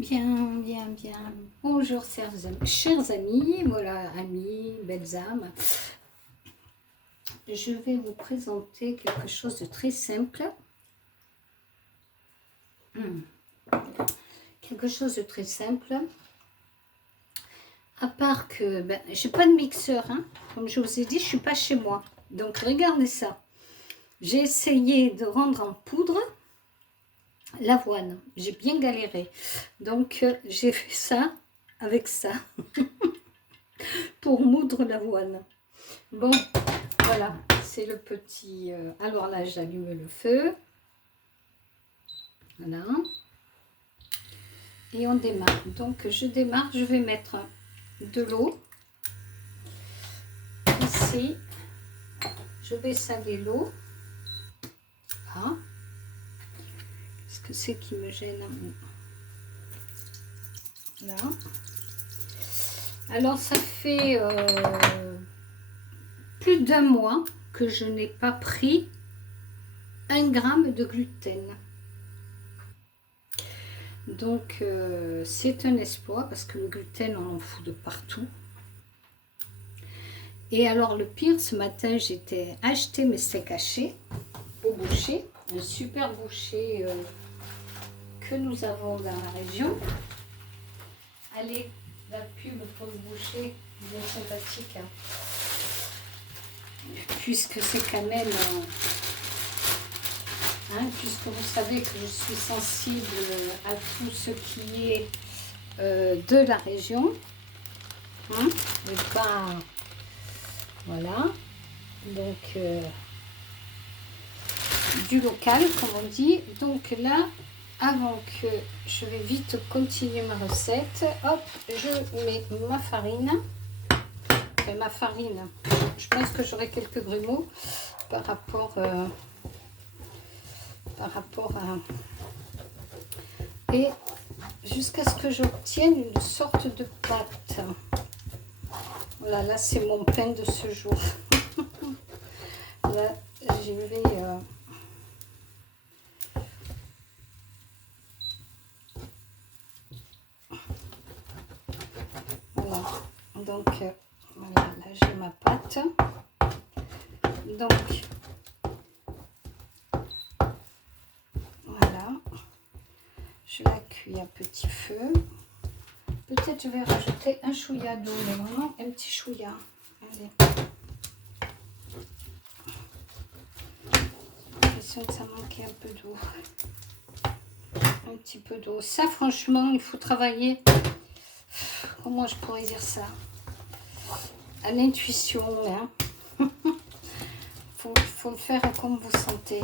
Bien, bien, bien. Bonjour, chers amis, voilà, amis, belles âmes. Je vais vous présenter quelque chose de très simple. Quelque chose de très simple. À part que, j'ai pas de mixeur, hein. Comme je vous ai dit, je suis pas chez moi. Donc, regardez ça. J'ai essayé de rendre en poudre l'avoine. J'ai bien galéré. Donc, j'ai fait ça avec ça pour moudre l'avoine. Bon, voilà, c'est le petit... alors là, j'allume le feu. Voilà. Et on démarre. Donc, je démarre. Je vais mettre de l'eau. Ici, je vais saler l'eau. Là. Qu'est-ce que c'est qui me gêne? Là. Alors, ça fait plus d'1 mois que je n'ai pas pris 1 gramme de gluten. Donc, c'est un exploit parce que le gluten, on en fout de partout. Et alors, le pire, ce matin, j'étais acheté mes steaks hachés au boucher, un super boucher que nous avons dans la région. Allez, la pub pour le boucher, bien sympathique, hein. Puisque c'est quand même... puisque vous savez que je suis sensible à tout ce qui est de la région, et pas, voilà, donc du local comme on dit. Donc là, avant que je vais vite continuer ma recette, hop, je mets ma farine. Et ma farine, je pense que j'aurai quelques grumeaux par rapport à... Et jusqu'à ce que j'obtienne une sorte de pâte. Voilà, là c'est mon pain de ce jour. Là, je vais... Voilà, donc voilà, là j'ai ma pâte. Donc, voilà, je la cuis à petit feu. Peut-être je vais rajouter un chouïa d'eau, mais vraiment un petit chouïa. Allez. J'ai l'impression que ça manquait un peu d'eau. Un petit peu d'eau. Ça, franchement, il faut travailler. Comment je pourrais dire ça? À l'intuition, hein. faut le faire comme vous sentez.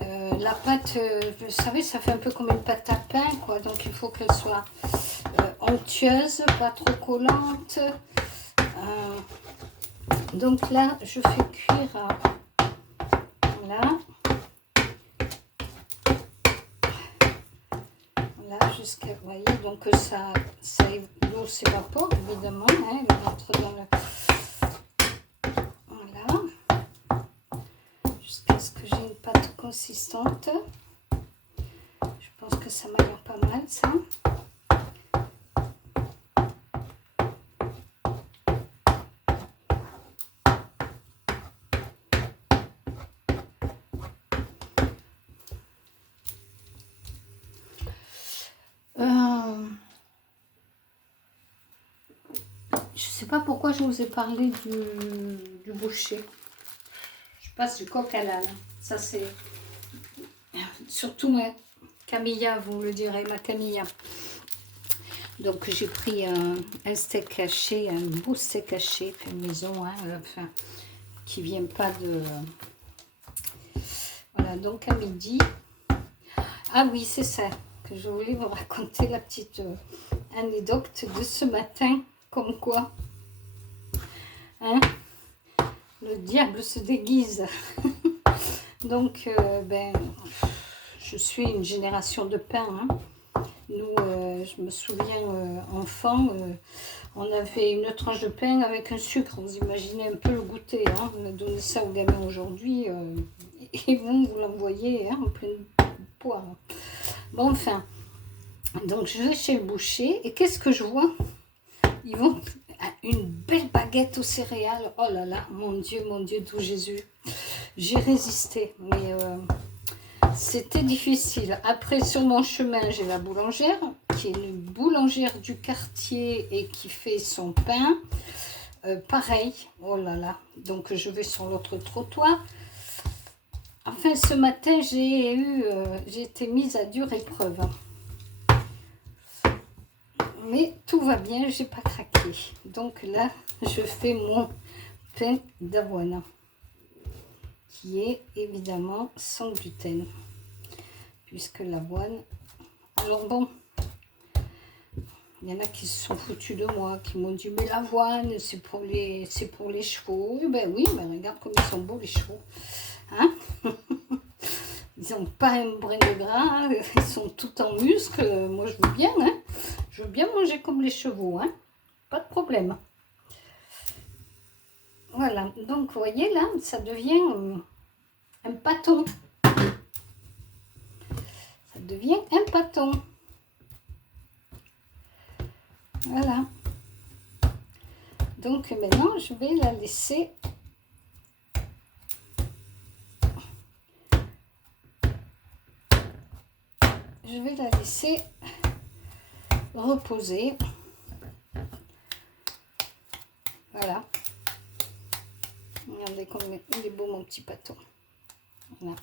La pâte, vous savez, ça fait un peu comme une pâte à pain, quoi. Donc, il faut qu'elle soit onctueuse, pas trop collante. Donc là, je fais cuire, voilà. Voilà, jusqu'à, vous voyez, donc l'eau s'évapore, évidemment, hein, elle rentre dans le... Voilà. Jusqu'à ce que j'ai une pâte consistante. Je pense que ça m'a l'air pas mal, ça. Je sais pas pourquoi je vous ai parlé du boucher. Je passe du coq à l'âne. Ça, c'est surtout ma Camilla, vous le direz, ma Camilla. Donc, j'ai pris un steak haché, un beau steak haché fait maison, hein, enfin, qui vient pas de... Voilà, donc à midi. Ah oui, c'est ça que je voulais vous raconter, la petite anecdote de ce matin, comme quoi, hein, le diable se déguise. Donc, je suis une génération de pain, hein. Nous, je me souviens, enfant, on avait une tranche de pain avec un sucre. Vous imaginez un peu le goûter, hein. On a donné ça aux gamins aujourd'hui, et vous l'envoyez, hein, en pleine poire. Bon, enfin, Donc je vais chez le boucher et qu'est-ce que je vois? Ils vont à une belle baguette aux céréales. Oh là là, mon Dieu, tout Jésus. J'ai résisté, mais c'était difficile. Après, sur mon chemin, j'ai la boulangère, qui est une boulangère du quartier et qui fait son pain. Pareil, oh là là. Donc je vais sur l'autre trottoir. Enfin, ce matin, j'ai été mise à dure épreuve. Mais tout va bien, j'ai pas craqué. Donc là, je fais mon pain d'avoine, qui est évidemment sans gluten, puisque l'avoine... Alors bon, il y en a qui se sont foutus de moi, qui m'ont dit, mais l'avoine, c'est pour les chevaux. Et ben oui, mais regarde comme ils sont beaux les chevaux. Hein? Ils n'ont pas un brin de gras, ils sont tout en muscles. Moi, je veux bien, hein. Je veux bien manger comme les chevaux, hein. Pas de problème. Voilà, donc vous voyez là, ça devient un pâton. Ça devient un pâton. Voilà. Donc maintenant, je vais la laisser reposer. Voilà. Regardez comme il est beau mon petit pâton. Voilà.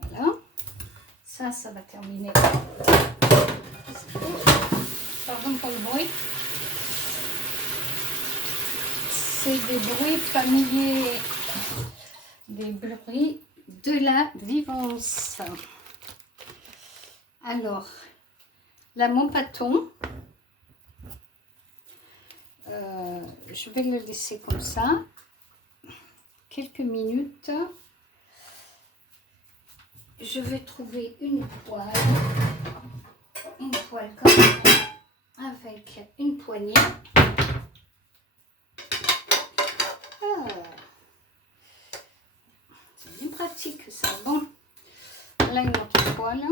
Voilà. Ça va terminer. Pardon pour le bruit. C'est des bruits familiers. Des bruits de la vivance. Alors, là, mon pâton, je vais le laisser comme ça, quelques minutes. Je vais trouver une poêle comme ça, avec une poignée. Ah, c'est bien pratique ça. Bon, là une autre poêle.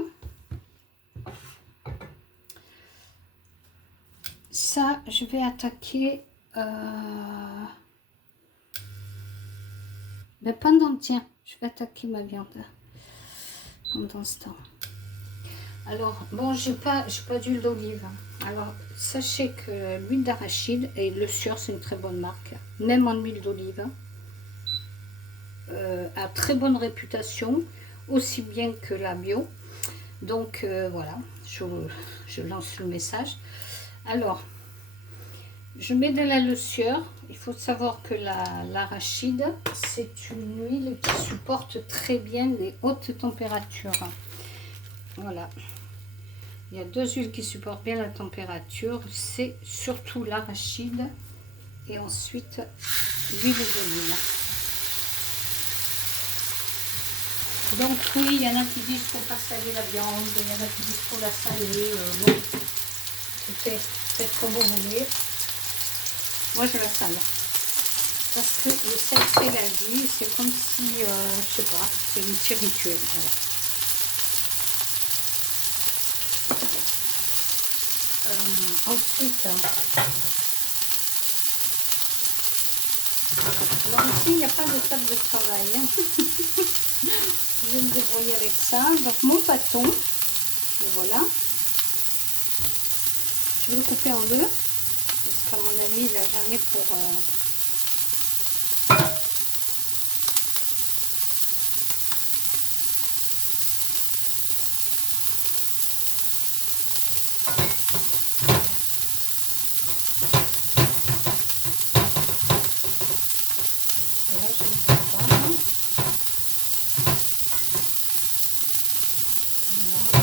Ça, je vais attaquer mais pendant, tiens, je vais attaquer ma viande pendant ce temps. Alors, bon, j'ai pas d'huile d'olive. Alors, sachez que l'huile d'arachide et Le Sieur, c'est une très bonne marque. Même en huile d'olive, a très bonne réputation, aussi bien que la bio. Donc, voilà, je lance le message. Alors, je mets de la Le Sieur. Il faut savoir que l'arachide, c'est une huile qui supporte très bien les hautes températures. Voilà. Il y a deux huiles qui supportent bien la température. C'est surtout l'arachide et ensuite l'huile d'olive. Donc oui, il y en a qui disent qu'il ne faut pas saler la viande, il y en a qui disent qu'il faut la saler. Bon, écoutez, faites comme vous voulez. Moi, je la sale. Parce que le sel fait la vie. C'est comme si, je sais pas, c'est un petit rituel. Voilà. Ensuite, alors ici, il n'y a pas de table de travail. Hein. Je vais me débrouiller avec ça. Donc, mon pâton, le voilà. Je vais le couper en deux. Parce qu'à mon avis, il n'a jamais pour... Là, je le prépare. Voilà.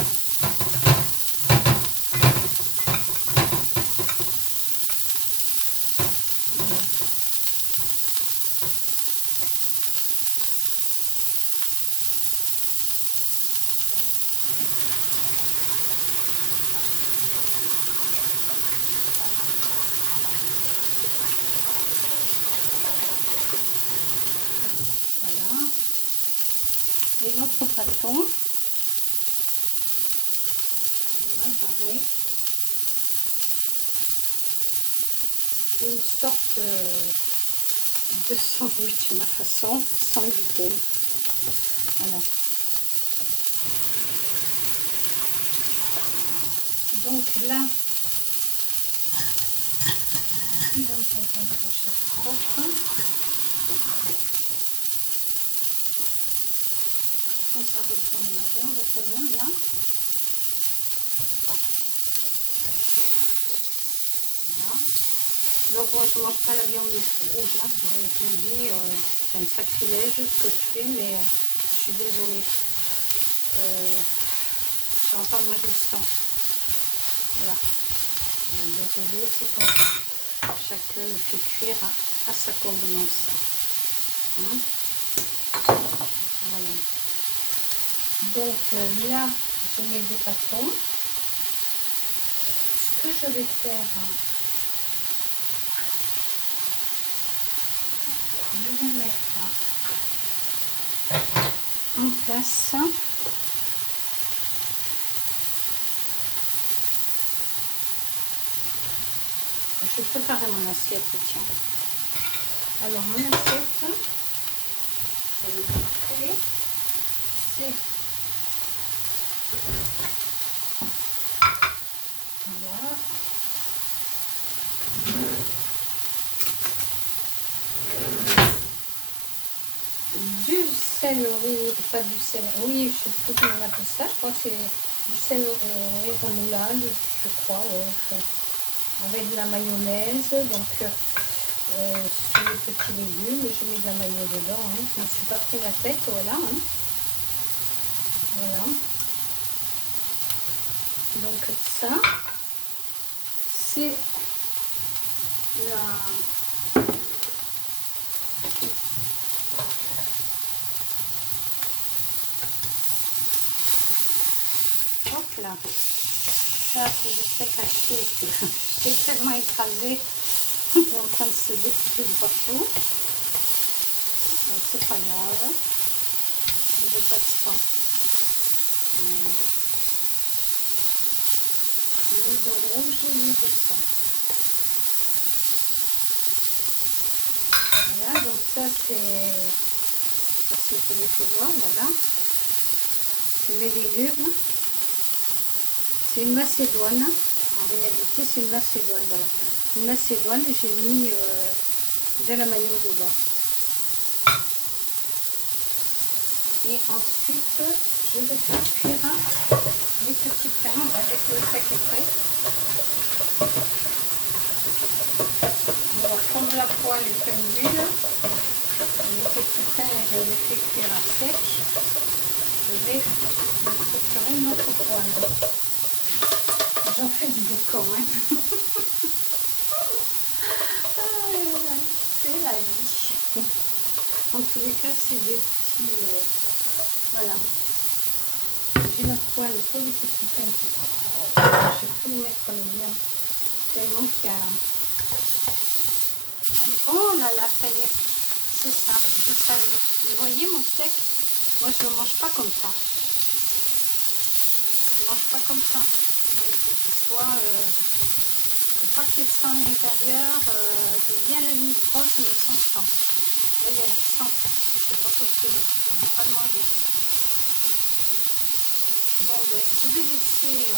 Et l'autre pâton, voilà, pareil. C'est une sorte de sandwich, ma façon, sans gluten. Voilà. Donc là, il va me faire un crochet propre. Comme ça retourne ma viande quand même là. Voilà. Donc moi je ne mange pas la viande rouge, hein. Je vous le dis, c'est un sacrilège ce que je fais, mais je suis désolée. Je ne vais pas manger le sang. Voilà. Désolée, c'est comme ça. Chacun le fait cuire à sa convenance. Hein? Voilà. Donc là, je mets des pâtons. Ce que je vais faire, je vais mettre en place. Je vais préparer mon assiette, tiens. Alors, mon assiette, ça va être parfait. C'est voilà. Du céleri, pas du céleri, oui, je ne sais plus comment on appelle ça, je crois que c'est du céleri remoulade, je crois, ouais, avec de la mayonnaise, donc sur les petits légumes, je mets de la mayo dedans, hein. Je ne me suis pas pris la tête, voilà. Hein. Voilà. Donc ça, c'est la... Hop là. Ça, c'est du steak haché que c'est tellement écrasé. Il est en train de se découper de partout. Donc c'est pas grave. Je veux pas de sang. Ni de rouge, ni de sang. Voilà, donc ça c'est... Si vous pouvez tout voir, voilà. C'est mes légumes. C'est une macédoine. En réalité, c'est une macédoine, voilà. Une macédoine, j'ai mis de la mayo dedans. Et ensuite, je vais faire cuire les petits pains. Là, dès que le sac est prêt. On va prendre la poêle et pleine d'huile. Les petits pains, je les fais cuire à sec. Je vais me procurer une autre poêle. J'en fais du décor, hein. C'est la vie. En tous les cas, c'est des petits... voilà. J'ai notre poêle pour les petits pains. Je vais tout mettre les liens. Tellement qu'il y a... Oh là là, ça y est. C'est ça, je savais. Vous voyez mon steak? Moi, je ne le mange pas comme ça. Je ne mange pas comme ça. Moi, il faut qu'il soit... il faut pas qu'il y ait de sang à l'intérieur. Je veux bien la limite rose, mais sans sang. Là, il y a du sang. C'est pas possible. On ne va pas le manger. Bon, ben, je vais laisser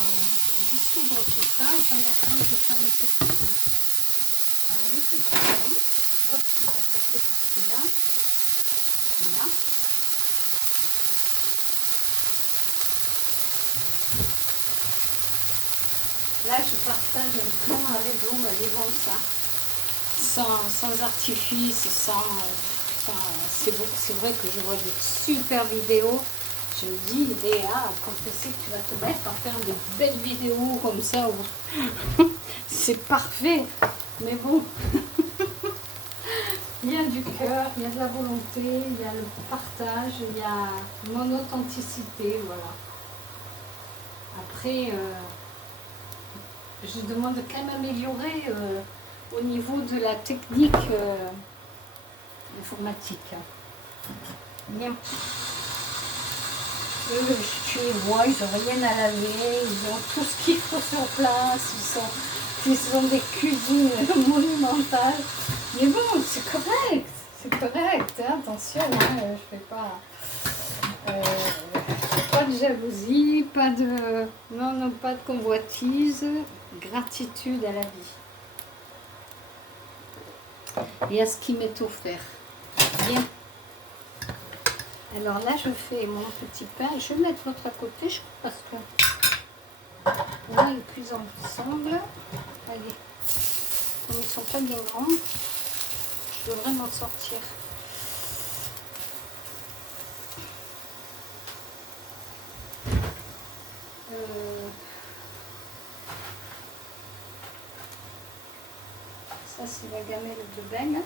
dissoudre tout ça. Et pendant ce temps, je vais faire mes petits pains. Les petits pains. Hop, on va passer par celui-là. Voilà. Là, je partage vraiment avec vous ma vivante, ça. Sans artifice, c'est vrai que je vois de super vidéos. Je me dis, Léa, quand tu sais que tu vas te mettre à faire de belles vidéos comme ça, c'est parfait. Mais bon, il y a du cœur, il y a de la volonté, il y a le partage, il y a mon authenticité, voilà. Après, je demande quand même améliorer au niveau de la technique informatique. Bien. Eux, tu les vois, ils n'ont rien à laver, ils ont tout ce qu'il faut sur place, ils sont des cuisines monumentales. Mais bon, c'est correct, hein, attention, hein, je fais pas de jalousie, non, pas de convoitise, gratitude à la vie et à ce qui m'est offert. Bien. Alors là, je fais mon petit pain. Je vais mettre l'autre à côté, je crois, parce que là, ils cuisent ensemble. Allez, comme ils ne sont pas bien grands, je devrais m'en sortir. Ça, c'est la gamelle de Belle.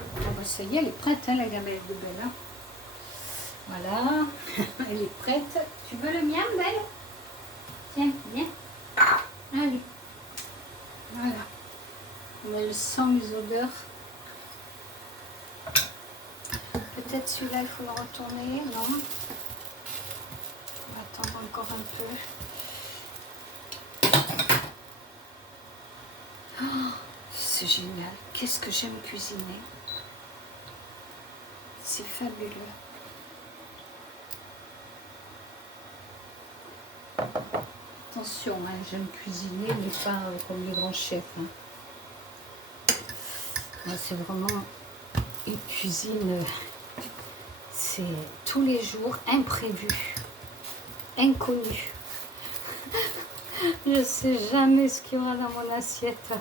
Ah bah, ça y est, elle est prête, hein, la gamelle de Belle. Hein. Voilà, elle est prête. Tu veux le miam, Belle? Tiens, viens. Allez. Voilà. Mais elle sent les odeurs. Peut-être celui-là, il faut le retourner, non? On va attendre encore un peu. Oh, c'est génial. Qu'est-ce que j'aime cuisiner. C'est fabuleux. Attention, hein, j'aime cuisiner, mais pas comme les grands chefs. Hein. Moi, c'est vraiment une cuisine, c'est tous les jours imprévu, inconnu. Je ne sais jamais ce qu'il y aura dans mon assiette.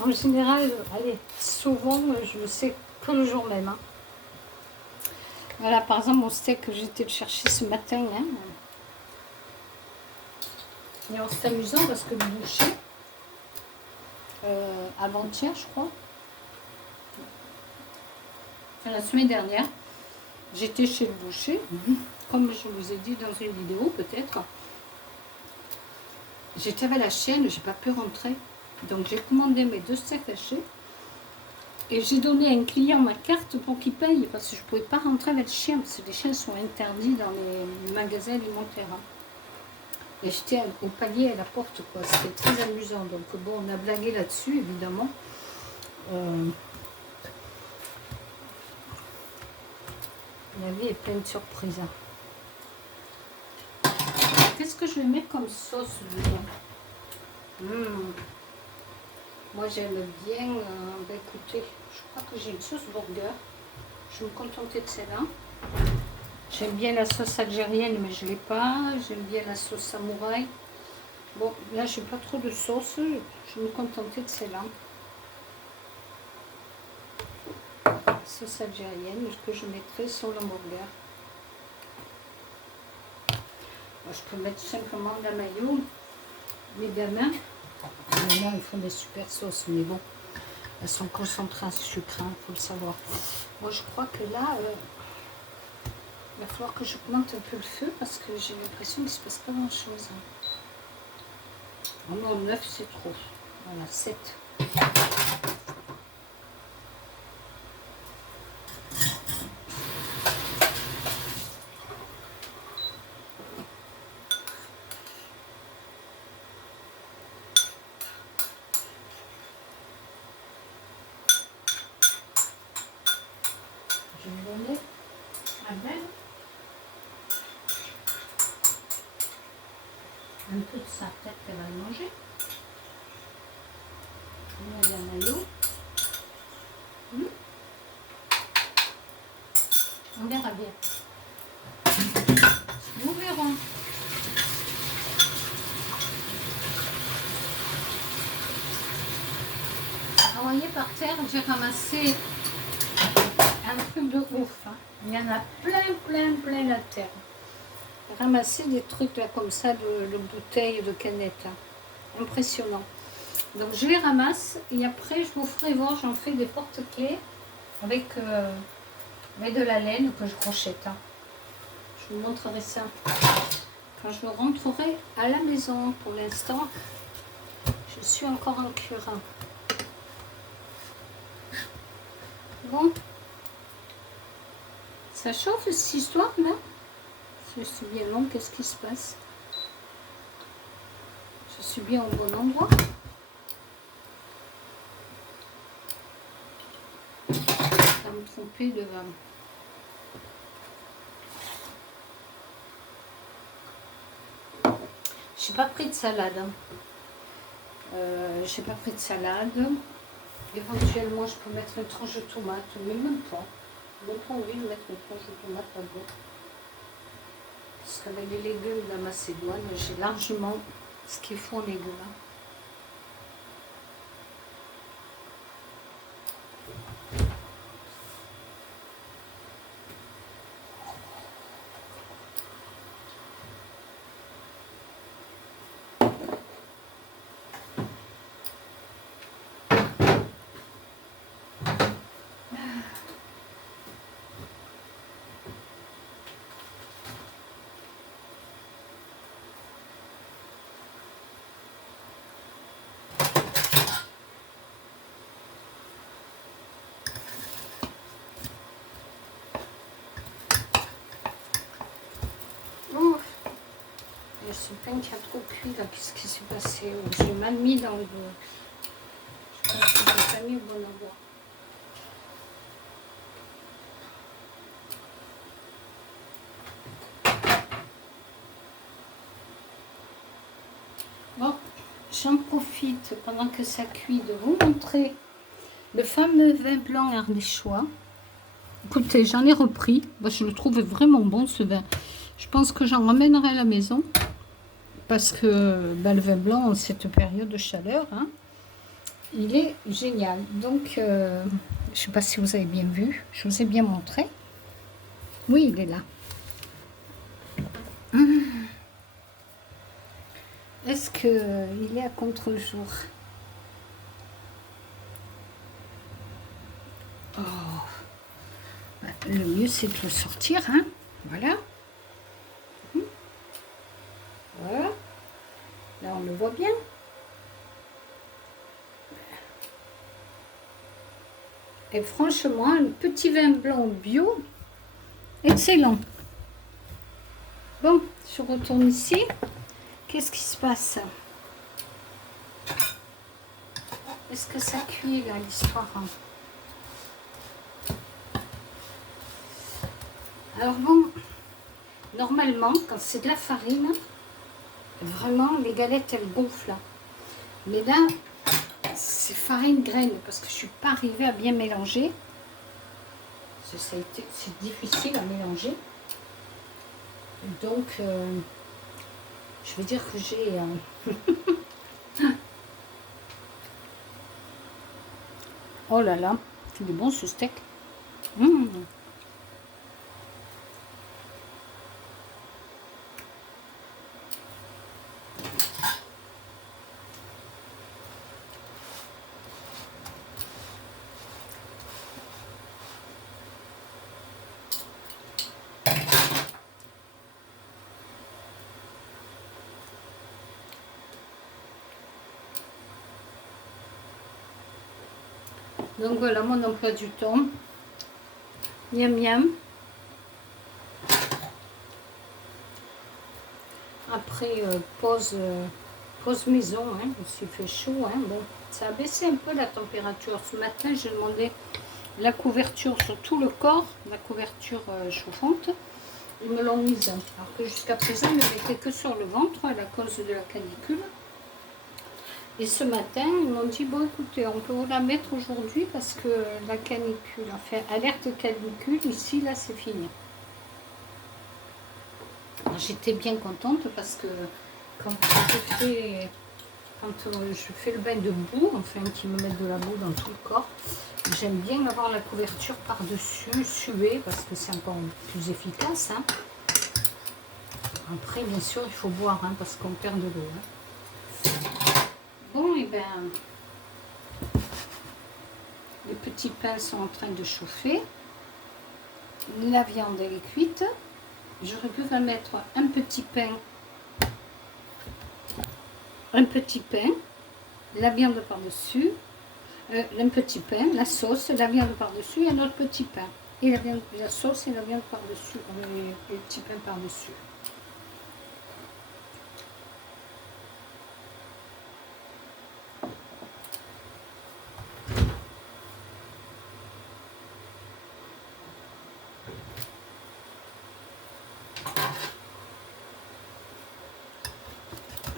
En général, allez, souvent, je le sais que le jour même. Hein. Voilà, par exemple, mon steak que j'étais le chercher ce matin. Hein. Et c'est amusant parce que le boucher, avant-hier, je crois, la semaine dernière, j'étais chez le boucher, comme je vous ai dit dans une vidéo peut-être. J'étais avec la chienne, j'ai pas pu rentrer. Donc j'ai commandé mes 2 steaks hachés. Et j'ai donné à un client ma carte pour qu'il paye. Parce que je ne pouvais pas rentrer avec le chien. Parce que les chiens sont interdits dans les magasins alimentaires. Hein. Et j'étais au palier à la porte. C'était très amusant. Donc bon, on a blagué là-dessus, évidemment. La vie est pleine de surprises. Hein. Qu'est-ce que je vais mettre comme sauce Moi j'aime bien, écoutez, je crois que j'ai une sauce burger. Je vais me contenter de celle-là. J'aime bien la sauce algérienne, mais je ne l'ai pas. J'aime bien la sauce samouraï. Bon, là j'ai pas trop de sauce. Je vais me contenter de celle-là. Sauce algérienne que je mettrai sur le burger. Moi, je peux mettre simplement de la mayo. Mes gamins, ils font des super sauces, mais bon, elles sont concentrées en sucre, il faut le savoir. Moi, je crois que là, il va falloir que j'augmente un peu le feu parce que j'ai l'impression qu'il ne se passe pas grand-chose. Oh non, 9, c'est trop. Voilà, 7. Je vais donner à Belle un peu de ça, peut-être qu'elle va le manger. On a de la mayo. On verra bien. Nous verrons. Vous voyez par terre, j'ai ramassé un truc de ouf. Hein. Il y en a plein la terre. J'ai ramassé des trucs là comme ça de bouteilles, de canettes. Hein. Impressionnant. Donc je les ramasse et après je vous ferai voir, j'en fais des porte-clés avec de la laine que je crochette. Hein. Je vous montrerai ça quand je rentrerai à la maison. Pour l'instant, je suis encore en cuir. Bon, ça chauffe cette histoire là. Je suis bien long, qu'est-ce qui se passe? Je suis bien au bon endroit. Je vais me tromper de... J'ai pas pris de salade. J'ai pas pris de salade. Éventuellement, je peux mettre une tranche de tomate, mais même pas. J'ai pas envie de mettre une tranche de tomate là-dedans. Parce qu'avec les légumes de la Macédoine, j'ai largement ce qu'il faut en légumes. Je suis plein qui a trop cuit là, qu'est-ce qui s'est passé? J'ai mal mis dans le dos. Je pense que j'ai pas mis au bon endroit. Bon, j'en profite pendant que ça cuit de vous montrer le fameux vin blanc ardéchois. Écoutez, j'en ai repris. Moi, je le trouve vraiment bon ce vin. Je pense que j'en ramènerai à la maison. Parce que le vin blanc, en cette période de chaleur, hein, il est génial. Donc, je ne sais pas si vous avez bien vu. Je vous ai bien montré. Oui, il est là. Est-ce qu'il est à contre-jour? Oh. Le mieux, c'est de le sortir. Hein. Voilà. Voilà. Là, on le voit bien. Et franchement, un petit vin blanc bio, excellent. Bon, je retourne ici. Qu'est-ce qui se passe? Est-ce que ça cuit, là, l'histoire? Alors bon, normalement, quand c'est de la farine, vraiment, les galettes, elles gonflent. Là. Mais là, c'est farine graine, parce que je ne suis pas arrivée à bien mélanger. C'est difficile à mélanger. Donc, je veux dire que j'ai... Oh là là, il est bon ce steak. Mmh. Donc voilà mon emploi du temps. Miam miam. Après pause maison, hein, il fait chaud. Hein, bon, ça a baissé un peu la température. Ce matin, j'ai demandé la couverture sur tout le corps, la couverture chauffante. Ils me l'ont mise. Alors que jusqu'à présent, elle ne mettait que sur le ventre à la cause de la canicule. Et ce matin, ils m'ont dit, bon écoutez, on peut vous la mettre aujourd'hui parce que la canicule, enfin alerte canicule, ici, là c'est fini. J'étais bien contente parce que quand je fais le bain de boue, enfin qu'ils me mettent de la boue dans tout le corps, j'aime bien avoir la couverture par-dessus, suer, parce que c'est encore plus efficace. Hein. Après, bien sûr, il faut boire, hein, parce qu'on perd de l'eau. Hein. Bon, et bien, les petits pains sont en train de chauffer. La viande, elle est cuite. J'aurais pu mettre un petit pain, la viande par-dessus, un petit pain, la sauce, la viande par-dessus et un autre petit pain. et la viande, la sauce et la viande par-dessus, et le petit pain par-dessus.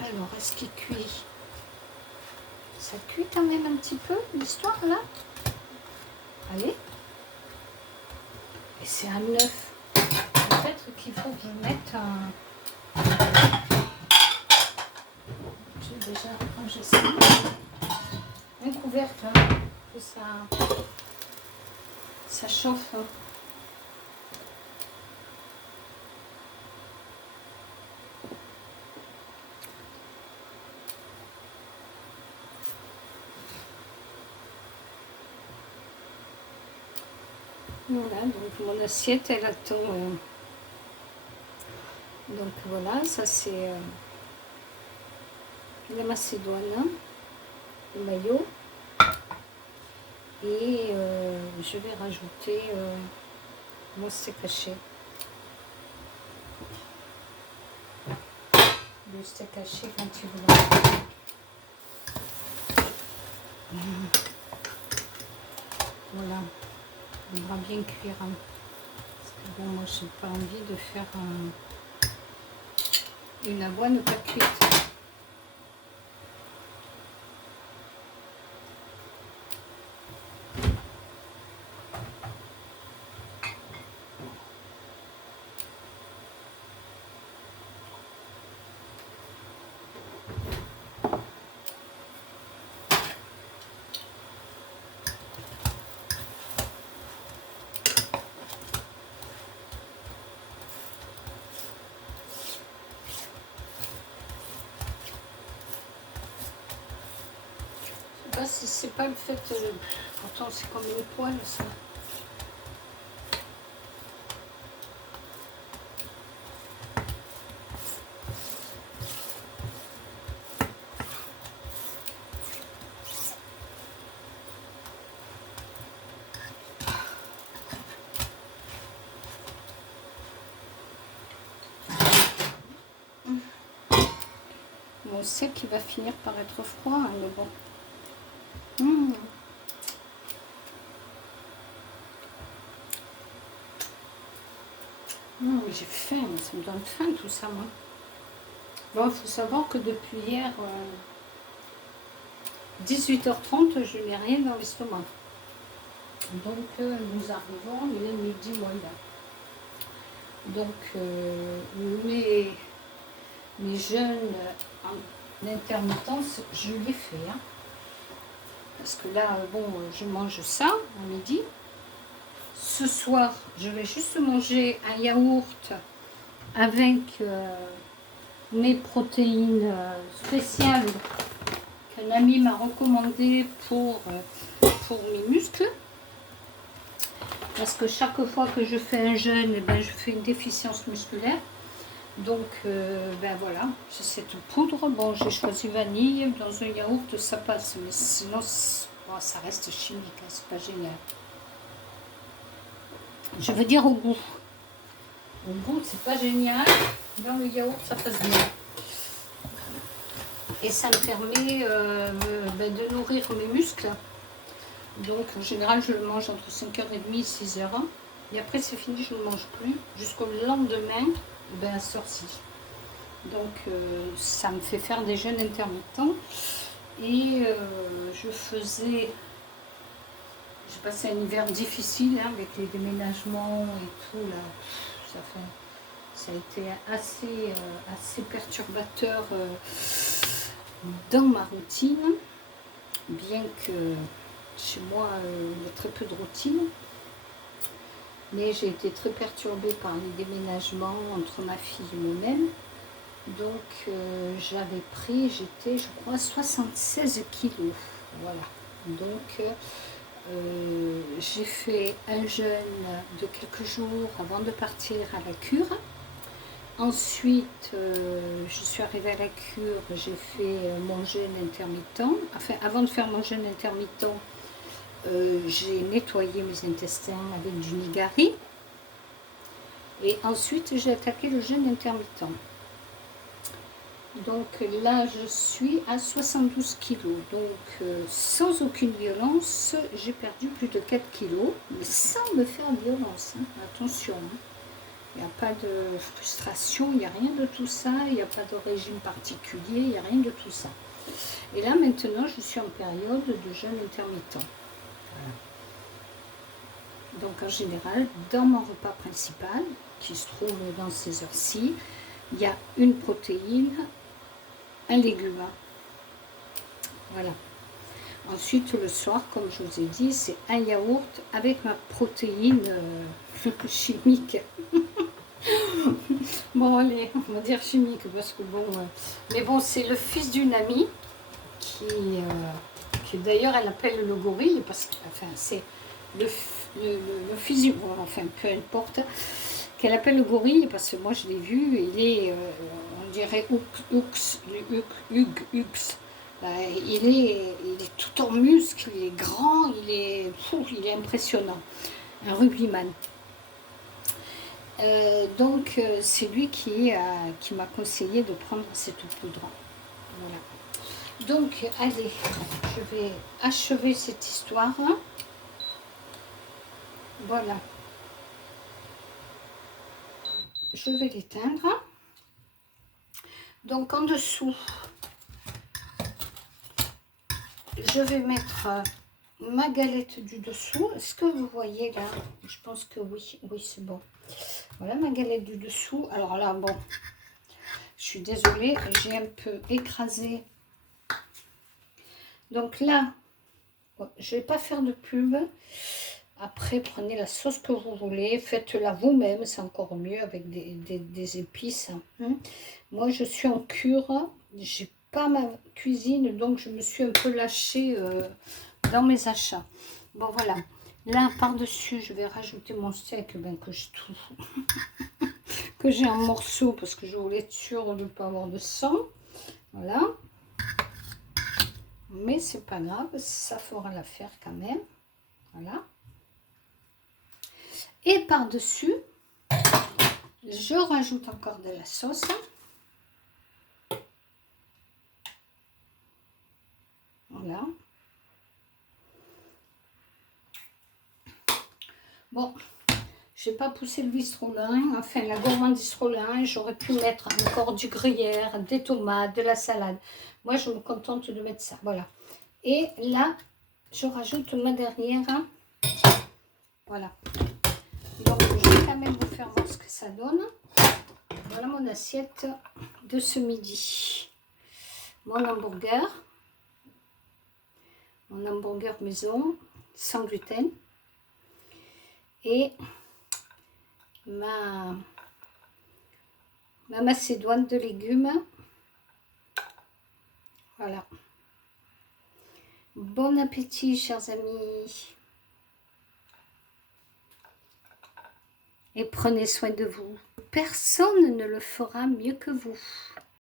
Alors, est-ce qu'il cuit? Ça cuit quand même un petit peu, l'histoire, là. Allez. Et c'est à 9. Peut-être qu'il faut que je mette un... J'ai déjà rangé ça. Un couvercle, hein, que ça chauffe. Hein. Voilà, donc mon assiette, elle attend. Donc voilà, ça c'est la macédoine, hein, le maillot. Et je vais rajouter mon steak haché. Le steak haché quand il voudra. Voilà. Il devra bien cuire. Hein. Parce que bon, moi, j'ai pas envie de faire une avoine pas cuite. Si c'est pas le fait, pourtant c'est comme une poêle ça. On sait qu'il va finir par être froid, hein, mais bon. J'ai faim, ça me donne faim tout ça, moi. Bon, il faut savoir que depuis hier, 18h30, je n'ai rien dans l'estomac. Donc, nous arrivons, il est midi moins là. Donc, mes jeûnes en intermittence, je les fais. Hein. Parce que là, bon, je mange ça à midi. Ce soir, je vais juste manger un yaourt avec mes protéines spéciales qu'un ami m'a recommandé pour mes muscles. Parce que chaque fois que je fais un jeûne, eh ben, je fais une déficience musculaire. Donc, ben voilà, j'ai cette poudre. Bon, j'ai choisi vanille. Dans un yaourt, ça passe. Mais sinon, bon, ça reste chimique. Hein, c'est pas génial. Je veux dire au goût. Au goût, c'est pas génial. Dans le yaourt, ça passe bien. Et ça me permet de nourrir mes muscles. Donc, en général, je le mange entre 5h30 et 6h. Et après, c'est fini, je ne mange plus. Jusqu'au lendemain, ben, sorti. Donc, ça me fait faire des jeûnes intermittents. Et j'ai passé un hiver difficile hein, avec les déménagements et tout. Là. Ça a été assez perturbateur dans ma routine. Bien que chez moi, il y a très peu de routine. Mais j'ai été très perturbée par les déménagements entre ma fille et moi-même. Donc, j'étais, je crois, 76 kilos. Voilà. Donc, j'ai fait un jeûne de quelques jours avant de partir à la cure. Ensuite, je suis arrivée à la cure, j'ai fait mon jeûne intermittent. Enfin, avant de faire mon jeûne intermittent, j'ai nettoyé mes intestins avec du nigari. Et ensuite, j'ai attaqué le jeûne intermittent. Donc là, je suis à 72 kilos. Donc, sans aucune violence, j'ai perdu plus de 4 kilos. Mais sans me faire violence, hein. Attention. Hein. Il n'y a pas de frustration, il n'y a rien de tout ça. Il n'y a pas de régime particulier, il n'y a rien de tout ça. Et là, maintenant, je suis en période de jeûne intermittent. Voilà. Donc, en général, dans mon repas principal, qui se trouve dans ces heures-ci, il y a une protéine, un légume. Voilà. Ensuite, le soir, comme je vous ai dit, c'est un yaourt avec ma protéine chimique. Bon, allez, on va dire chimique, parce que bon... mais bon, c'est le fils d'une amie qui d'ailleurs, elle appelle le gorille, parce que, enfin, c'est le fils du... Bon, enfin, peu importe, qu'elle appelle le gorille, parce que moi, je l'ai vu, il est, on dirait, il est tout en muscles, il est grand, il est impressionnant, un rugbyman. Donc, c'est lui qui m'a conseillé de prendre cette poudre. Voilà. Donc, allez, je vais achever cette histoire. Voilà. Je vais l'éteindre. Donc, en dessous, je vais mettre ma galette du dessous. Est-ce que vous voyez là? Je pense que oui. Oui, c'est bon. Voilà ma galette du dessous. Alors là, bon, je suis désolée, j'ai un peu écrasé. Donc là, bon, je ne vais pas faire de pub. Après, prenez la sauce que vous voulez. Faites-la vous-même, c'est encore mieux avec des épices. Hein. Moi, je suis en cure. J'ai pas ma cuisine, donc je me suis un peu lâchée dans mes achats. Bon, voilà. Là, par-dessus, je vais rajouter mon steak que je trouve... que j'ai en morceaux parce que je voulais être sûre de ne pas avoir de sang. Voilà. Mais c'est pas grave, ça fera l'affaire quand même. Voilà. Et par-dessus, je rajoute encore de la sauce. Voilà. Bon, je n'ai pas poussé le bistrolin, enfin la gourmandise rolin. J'aurais pu mettre encore du gruyère, des tomates, de la salade. Moi, je me contente de mettre ça. Voilà. Et là, je rajoute ma dernière. Voilà. Donc, je vais quand même vous faire voir ce que ça donne. Voilà mon assiette de ce midi. Mon hamburger maison, sans gluten. Et ma macédoine de légumes. Voilà. Bon appétit, chers amis. Et prenez soin de vous. Personne ne le fera mieux que vous.